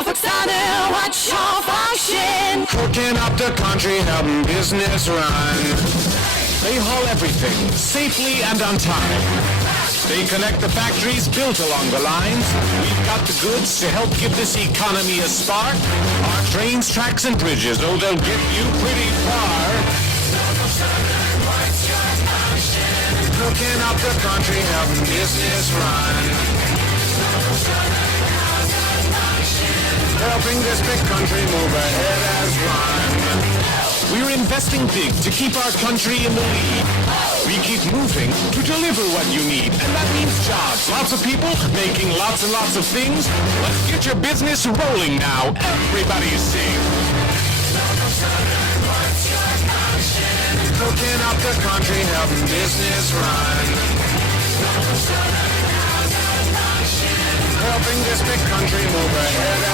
Northfolk Southern, what's your function? Hooking up the country, helping business run. They haul everything safely and on time. They connect the factories built along the lines. We've got the goods to help give this economy a spark. Our trains, tracks, and bridges, oh, they'll get you pretty far. Hooking up the country, helping business run. Helping this big country move ahead as one. We're investing big to keep our country in the lead. We keep moving to deliver what you need, and that means jobs. Lots of people making lots and lots of things. Let's get your business rolling now. Everybody sing. Hooking up the country, helping business run. Helping this big country move ahead